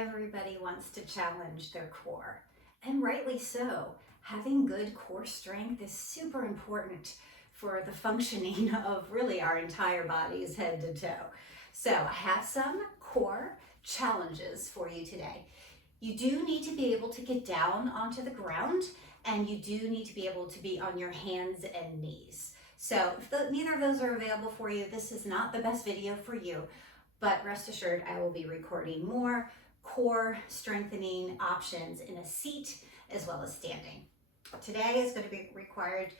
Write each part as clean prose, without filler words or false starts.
Everybody wants to challenge their core, and rightly so. Having good core strength is super important for the functioning of really our entire bodies, head to toe. So I have some core challenges for you today. You do need to be able to get down onto the ground, and you do need to be able to be on your hands and knees. So if neither of those are available for you, this is not the best video for you, but rest assured I will be recording more core strengthening options in a seat as well as standing. Today is going to be required,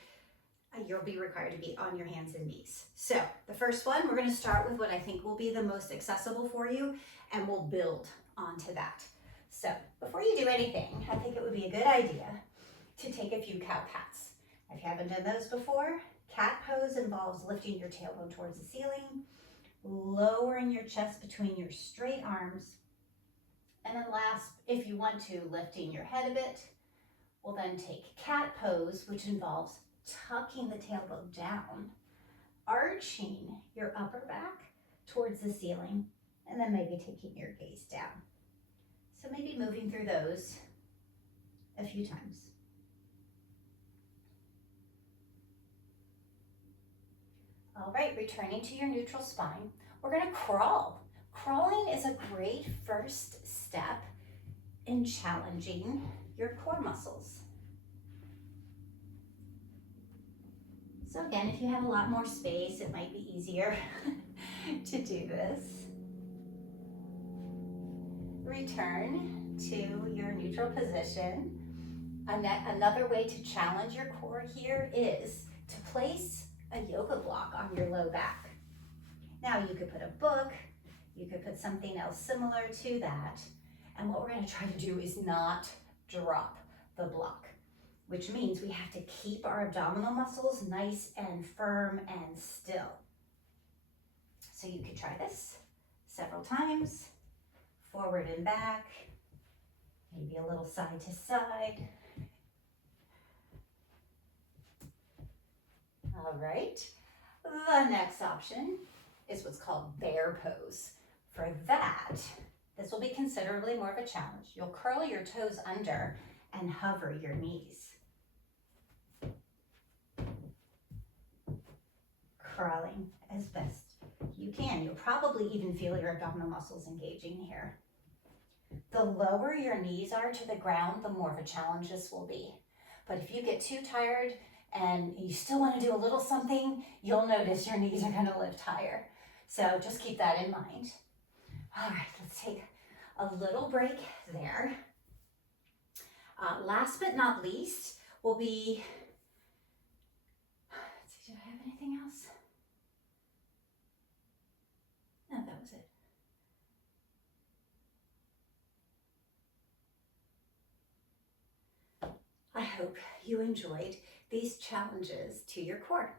you'll be required to be on your hands and knees. So the first one, we're going to start with what I think will be the most accessible for you, and we'll build onto that. So before you do anything, I think it would be a good idea to take a few cow pats. If you haven't done those before, cat pose involves lifting your tailbone towards the ceiling, lowering your chest between your straight arms, and then last, if you want to, lifting your head a bit. We'll then take cat pose, which involves tucking the tailbone down, arching your upper back towards the ceiling, and then maybe taking your gaze down. So maybe moving through those a few times. All right, returning to your neutral spine, we're going to crawl. Crawling is a great first step in challenging your core muscles. So again, if you have a lot more space, it might be easier to do this. Return to your neutral position. Another way to challenge your core here is to place a yoga block on your low back. Now you could put a book, you could put something else similar to that. And what we're going to try to do is not drop the block, which means we have to keep our abdominal muscles nice and firm and still. So you could try this several times, forward and back, maybe a little side to side. All right, the next option is what's called bear pose. For that, this will be considerably more of a challenge. You'll curl your toes under and hover your knees. Crawling as best you can. You'll probably even feel your abdominal muscles engaging here. The lower your knees are to the ground, the more of a challenge this will be. But if you get too tired and you still want to do a little something, you'll notice your knees are going to lift higher. So just keep that in mind. All right, let's take a little break there. Last but not least will be, let's see, did I have anything else? No, that was it. I hope you enjoyed these challenges to your core.